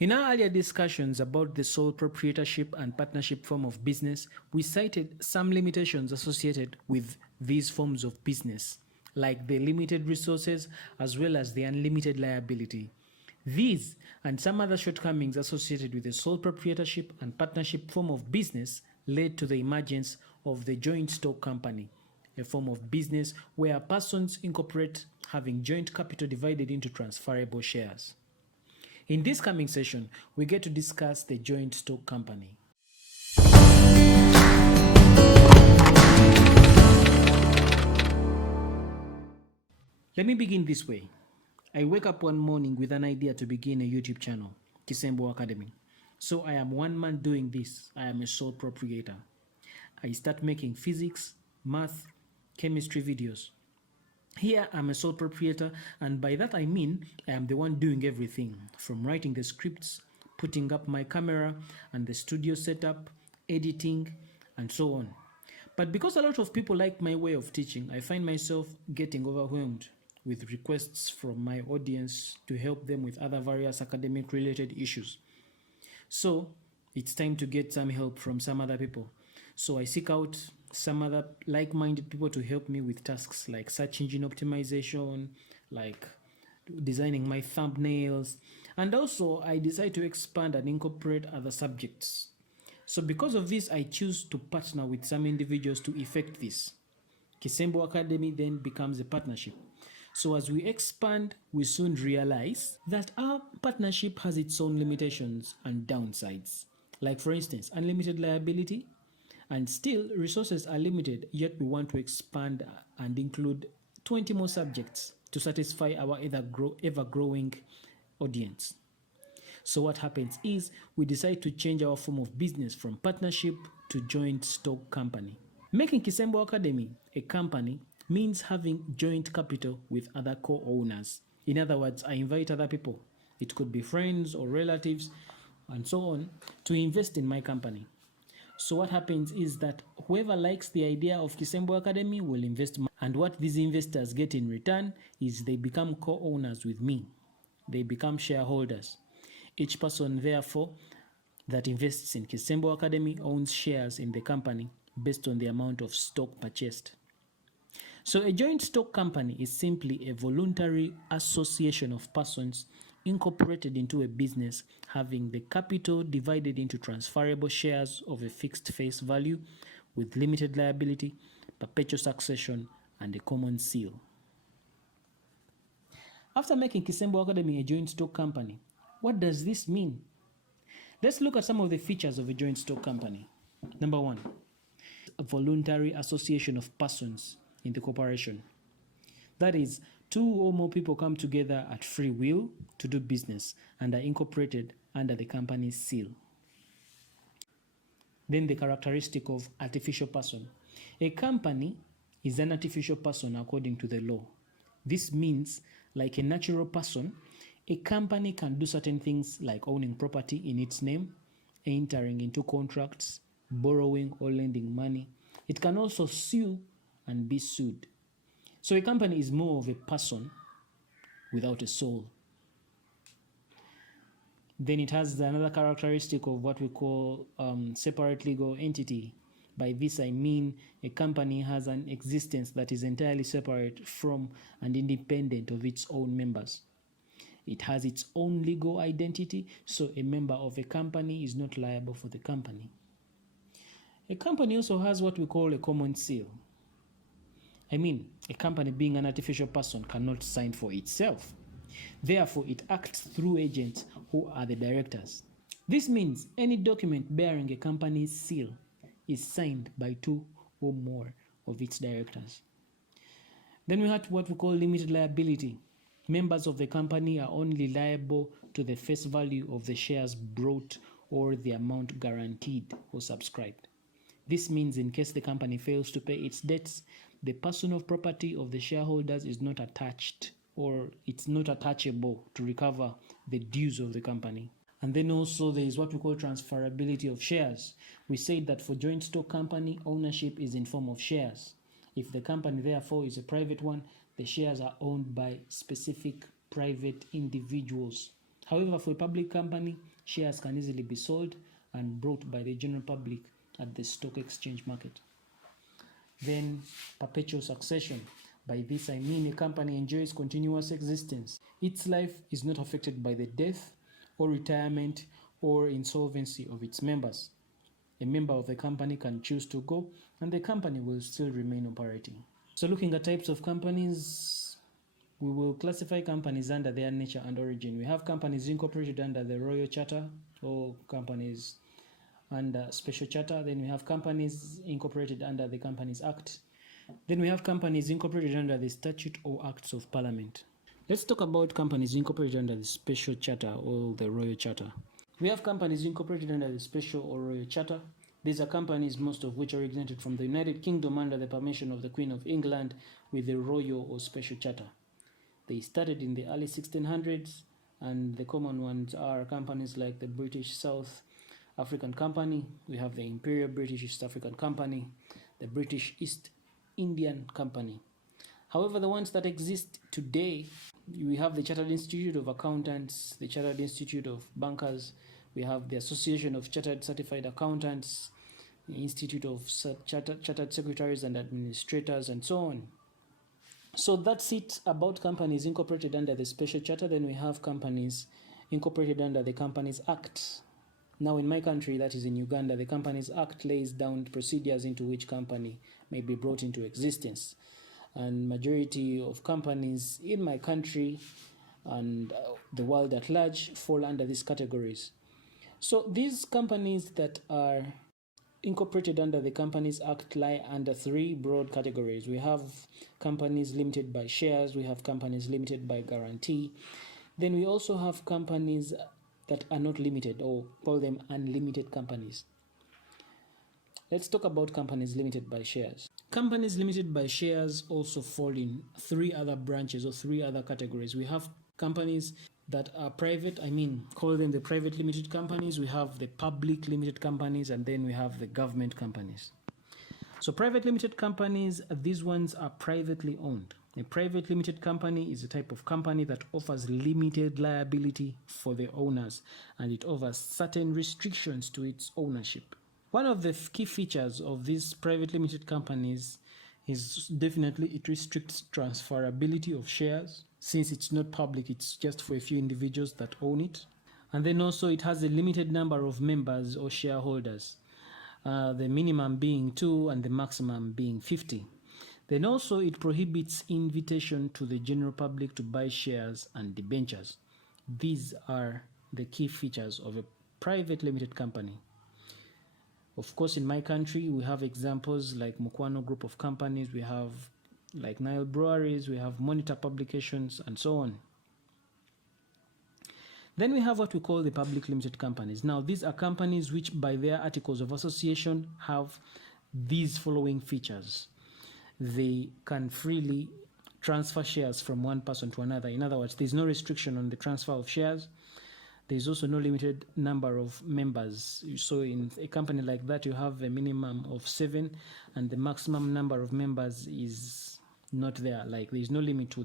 In our earlier discussions about the sole proprietorship and partnership form of business, we cited some limitations associated with these forms of business, like the limited resources as well as the unlimited liability. These and some other shortcomings associated with the sole proprietorship and partnership form of business led to the emergence of the joint stock company, a form of business where persons incorporate having joint capital divided into transferable shares. In this coming session, we get to discuss the joint stock company. Let me begin this way. I wake up one morning with an idea to begin a YouTube channel, Kisembo Academy. So I am one man doing this. I am a sole proprietor. I start making physics, math, chemistry videos. Here I'm a sole proprietor, and by that I mean I am the one doing everything, from writing the scripts, putting up my camera and the studio setup, editing, and so on. But because a lot of people like my way of teaching, I find myself getting overwhelmed with requests from my audience to help them with other various academic related issues. So it's time to get some help from some other people. So I seek out some other like-minded people to help me with tasks like search engine optimization, like designing my thumbnails, and also I decide to expand and incorporate other subjects. So because of this, I choose to partner with some individuals to effect this. Kisembo Academy then becomes a partnership. So as we expand, we soon realize that our partnership has its own limitations and downsides. Like for instance, unlimited liability, and still resources are limited, yet we want to expand and include 20 more subjects to satisfy our ever-growing audience. So what happens is we decide to change our form of business from partnership to joint stock company. Making Kisembo Academy a company means having joint capital with other co-owners. In other words, I invite other people, it could be friends or relatives and so on, to invest in my company. So what happens is that whoever likes the idea of Kisembo Academy will invest, and what these investors get in return is they become co-owners with me. They become shareholders. Each person, therefore, that invests in Kisembo Academy owns shares in the company based on the amount of stock purchased. So a joint stock company is simply a voluntary association of persons incorporated into a business having the capital divided into transferable shares of a fixed face value with limited liability, perpetual succession, and a common seal. After making Kisembo Academy a joint stock company, what does this mean? Let's look at some of the features of a joint stock company. Number one, a voluntary association of persons in the corporation. That is, two or more people come together at free will to do business and are incorporated under the company's seal. Then the characteristic of artificial person. A company is an artificial person according to the law. This means, like a natural person, a company can do certain things like owning property in its name, entering into contracts, borrowing or lending money. It can also sue and be sued. So a company is more of a person without a soul. Then it has another characteristic of what we call separate legal entity. By this I mean a company has an existence that is entirely separate from and independent of its own members. It has its own legal identity, so a member of a company is not liable for the company. A company also has what we call a common seal. I mean, a company being an artificial person cannot sign for itself. Therefore, it acts through agents who are the directors. This means any document bearing a company's seal is signed by two or more of its directors. Then we have what we call limited liability. Members of the company are only liable to the face value of the shares brought or the amount guaranteed or subscribed. This means in case the company fails to pay its debts, the personal property of the shareholders is not attached, or it's not attachable to recover the dues of the company. And then also there is what we call transferability of shares. We said that for joint stock company, ownership is in form of shares. If the company therefore is a private one, the shares are owned by specific private individuals. However, for a public company, shares can easily be sold and bought by the general public at the stock exchange market. Then, perpetual succession. By this I mean a company enjoys continuous existence. Its life is not affected by the death or retirement or insolvency of its members. A member of the company can choose to go and the company will still remain operating. So looking at types of companies, we will classify companies under their nature and origin. We have companies incorporated under the Royal Charter or companies under Special Charter. Then we have companies incorporated under the Companies Act. Then we have companies incorporated under the Statute or Acts of Parliament. Let's talk about companies incorporated under the Special Charter or the Royal Charter. We have companies incorporated under the Special or Royal Charter. These are companies, most of which originated from the United Kingdom under the permission of the Queen of England with the Royal or Special Charter. They started in the early 1600s, and the common ones are companies like the British South African Company. We have the Imperial British East African Company, the British East Indian Company. However, the ones that exist today, we have the Chartered Institute of Accountants, the Chartered Institute of Bankers, we have the Association of Chartered Certified Accountants, the Institute of Chartered Secretaries and Administrators, and so on. So that's it about companies incorporated under the Special Charter. Then we have companies incorporated under the Companies Act. Now in my country, that is in Uganda, the Companies Act lays down procedures into which company may be brought into existence. And majority of companies in my country and the world at large fall under these categories. So these companies that are incorporated under the Companies Act lie under three broad categories. We have companies limited by shares, we have companies limited by guarantee, then we also have companies that are not limited, or call them unlimited companies. Let's talk about companies limited by shares. Companies limited by shares also fall in three other branches or three other categories. We have companies that are private, call them the private limited companies. We have the public limited companies, and then we have the government companies. So private limited companies, these ones are privately owned. A private limited company is a type of company that offers limited liability for the owners, and it offers certain restrictions to its ownership. One of the key features of these private limited companies is definitely it restricts transferability of shares. Since it's not public, it's just for a few individuals that own it. And then also it has a limited number of members or shareholders, the minimum being 2 and the maximum being 50. Then also it prohibits invitation to the general public to buy shares and debentures. These are the key features of a private limited company. Of course, in my country, we have examples like Mukwano Group of Companies, we have like Nile Breweries, we have Monitor Publications, and so on. Then we have what we call the public limited companies. Now, these are companies which by their articles of association have these following features. They can freely transfer shares from one person to another. In other words, there's no restriction on the transfer of shares. There's also no limited number of members. So in a company like that, you have a minimum of 7, and the maximum number of members is not there. Like there's no limit to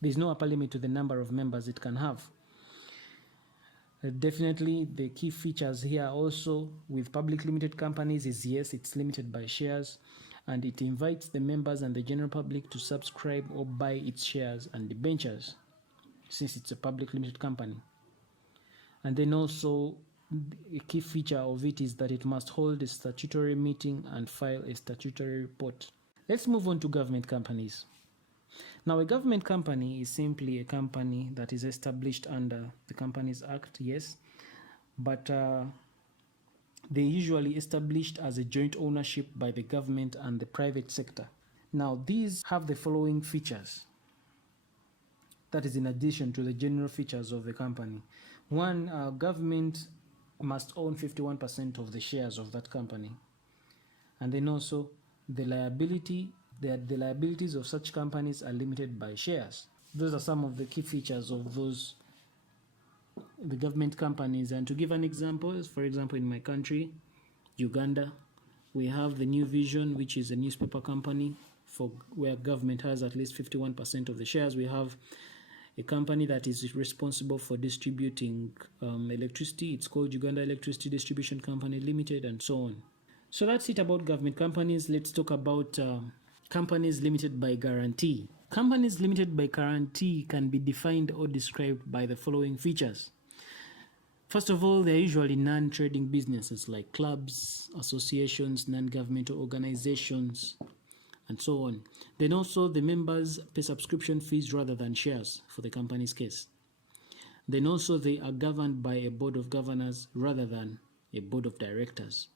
there's no upper limit to the number of members it can have. Definitely the key features here also with public limited companies is, yes, it's limited by shares, and it invites the members and the general public to subscribe or buy its shares and debentures since it's a public limited company. And then also a key feature of it is that it must hold a statutory meeting and file a statutory report. Let's move on to government companies. Now, a government company is simply a company that is established under the Companies Act, yes, but they're usually established as a joint ownership by the government and the private sector. Now, these have the following features. That is in addition to the general features of the company. One, government must own 51% of the shares of that company. And then also the liabilities of such companies are limited by shares. Those are some of the key features of the government companies. And to give an example, for example, in my country, Uganda, we have the New Vision, which is a newspaper company where government has at least 51% of the shares. We have a company that is responsible for distributing electricity. It's called Uganda Electricity Distribution Company Limited, and so on. So that's it about government companies. Let's talk about companies limited by guarantee. Companies limited by guarantee can be defined or described by the following features. First of all, they're usually non-trading businesses like clubs, associations, non-governmental organizations, and so on. Then also the members pay subscription fees rather than shares for the company's case. Then also they are governed by a board of governors rather than a board of directors.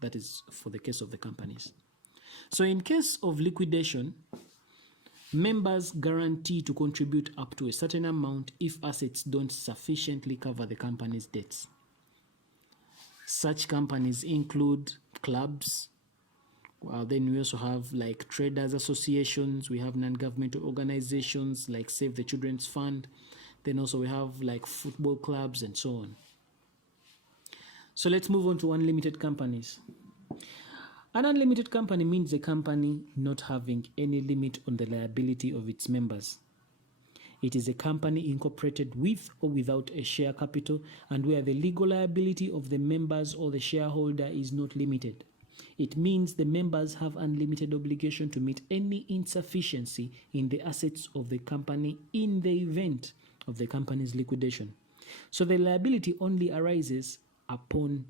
That is for the case of the companies. So in case of liquidation, members guarantee to contribute up to a certain amount if assets don't sufficiently cover the company's debts. Such companies include clubs. Then we also have like traders associations. We have non-governmental organizations like Save the Children's Fund. Then also we have like football clubs and so on. So let's move on to unlimited companies. An unlimited company means a company not having any limit on the liability of its members. It is a company incorporated with or without a share capital and where the legal liability of the members or the shareholder is not limited. It means the members have unlimited obligation to meet any insufficiency in the assets of the company in the event of the company's liquidation. So the liability only arises upon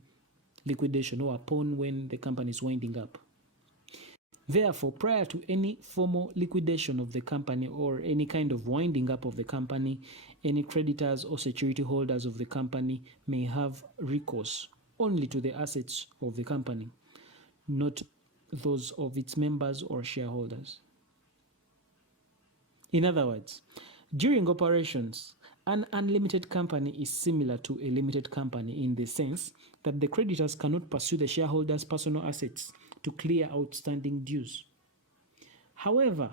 liquidation or upon when the company is winding up. Therefore, prior to any formal liquidation of the company or any kind of winding up of the company, any creditors or security holders of the company may have recourse only to the assets of the company, not those of its members or shareholders. In other words, during operations, an unlimited company is similar to a limited company in the sense that the creditors cannot pursue the shareholders' personal assets to clear outstanding dues. However,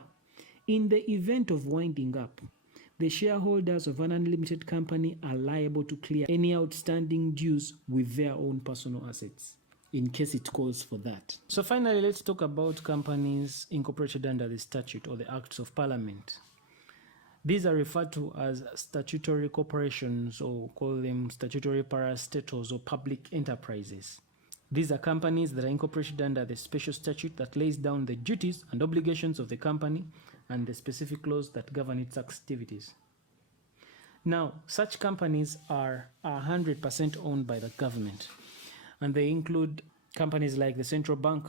in the event of winding up, the shareholders of an unlimited company are liable to clear any outstanding dues with their own personal assets, in case it calls for that. So finally, let's talk about companies incorporated under the statute or the Acts of Parliament. These are referred to as statutory corporations, or call them statutory parastatals or public enterprises. These are companies that are incorporated under the special statute that lays down the duties and obligations of the company and the specific laws that govern its activities. Now, such companies are 100% owned by the government, and they include companies like the central bank,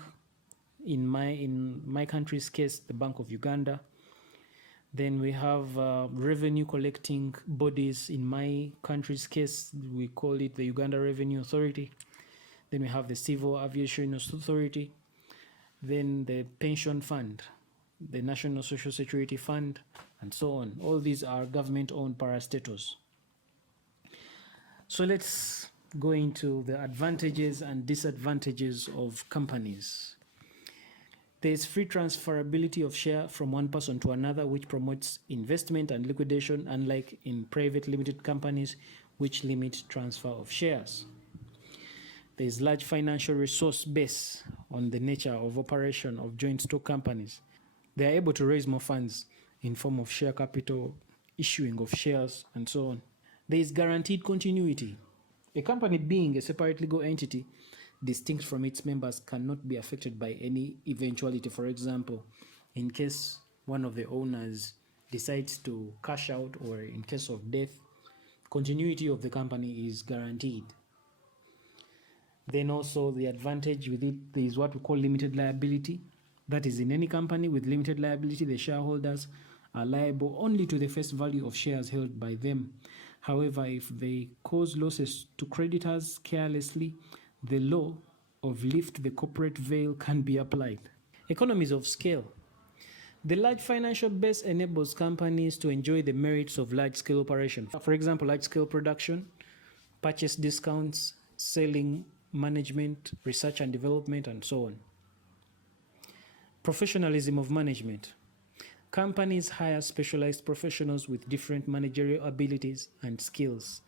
in my country's case, the Bank of Uganda. Then we have revenue collecting bodies. In my country's case, we call it the Uganda Revenue Authority. Then we have the Civil Aviation Authority. Then the pension fund, the National Social Security Fund, and so on. All these are government-owned parastatals. So let's go into the advantages and disadvantages of companies. There is free transferability of share from one person to another, which promotes investment and liquidation, unlike in private limited companies, which limit transfer of shares. There is large financial resource base on the nature of operation of joint stock companies. They are able to raise more funds in form of share capital, issuing of shares, and so on. There is guaranteed continuity. A company being a separate legal entity distinct from its members cannot be affected by any eventuality. For example, in case one of the owners decides to cash out, or in case of death, continuity of the company is guaranteed. Then also the advantage with it is what we call limited liability. That is, in any company with limited liability, the shareholders are liable only to the face value of shares held by them. However, if they cause losses to creditors carelessly, the law of lift the corporate veil can be applied. Economies of scale. The large financial base enables companies to enjoy the merits of large-scale operation. For example, large-scale production, purchase discounts, selling, management, research and development, and so on. Professionalism of management. Companies hire specialized professionals with different managerial abilities and skills.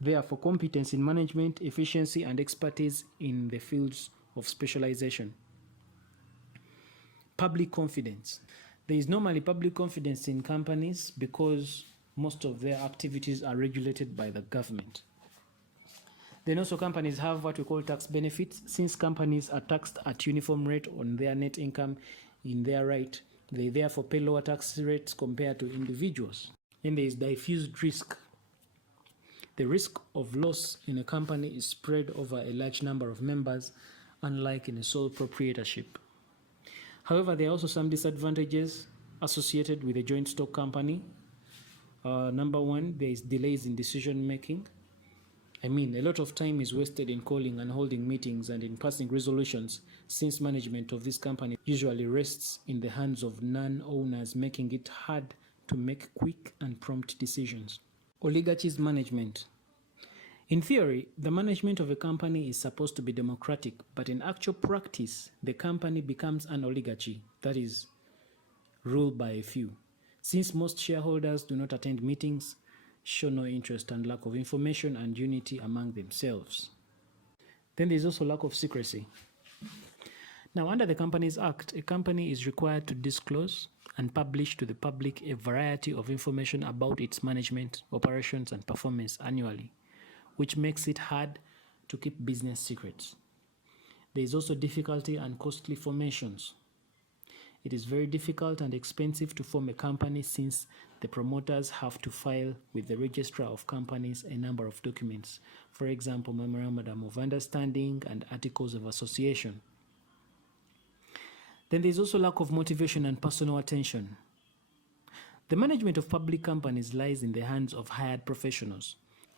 Therefore, competence in management, efficiency, and expertise in the fields of specialization. Public confidence. There is normally public confidence in companies because most of their activities are regulated by the government. Then also companies have what we call tax benefits. Since companies are taxed at uniform rate on their net income in their right, they therefore pay lower tax rates compared to individuals. Then there is diffused risk. The risk of loss in a company is spread over a large number of members, unlike in a sole proprietorship. However, there are also some disadvantages associated with a joint stock company. Number one, there is delays in decision making. A lot of time is wasted in calling and holding meetings and in passing resolutions, since management of this company usually rests in the hands of non-owners, making it hard to make quick and prompt decisions. Oligarchies management. In theory, the management of a company is supposed to be democratic, but in actual practice, the company becomes an oligarchy, that is, ruled by a few. Since most shareholders do not attend meetings, show no interest, and lack of information and unity among themselves. Then there's also lack of secrecy. Now, under the Companies Act, a company is required to disclose and publish to the public a variety of information about its management, operations, and performance annually, which makes it hard to keep business secrets. There is also difficulty and costly formations. It is very difficult and expensive to form a company, since the promoters have to file with the Registrar of Companies a number of documents, for example, Memorandum of Understanding and Articles of Association. Then there is also lack of motivation and personal attention. The management of public companies lies in the hands of hired professionals.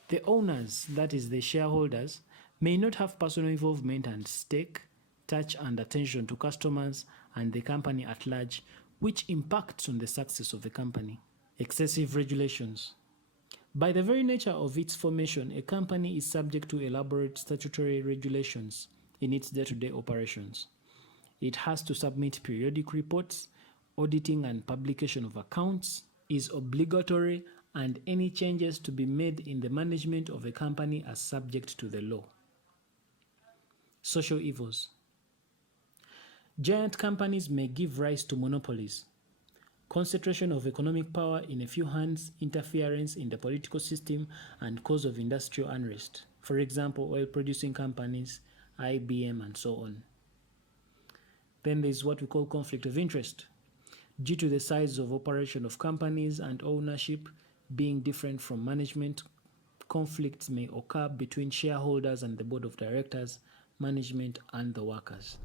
The owners, that is the shareholders, may not have personal involvement and stake, touch and attention to customers and the company at large, which impacts on the success of the company. Excessive regulations. By the very nature of its formation, a company is subject to elaborate statutory regulations in its day-to-day operations. It has to submit periodic reports, auditing and publication of accounts is obligatory, and any changes to be made in the management of a company are subject to the law. Social evils. Giant companies may give rise to monopolies. Concentration of economic power in a few hands, interference in the political system, and cause of industrial unrest. For example, oil-producing companies, IBM, and so on. Then there's what we call conflict of interest. Due to the size of operation of companies and ownership being different from management, conflicts may occur between shareholders and the board of directors, management, and the workers.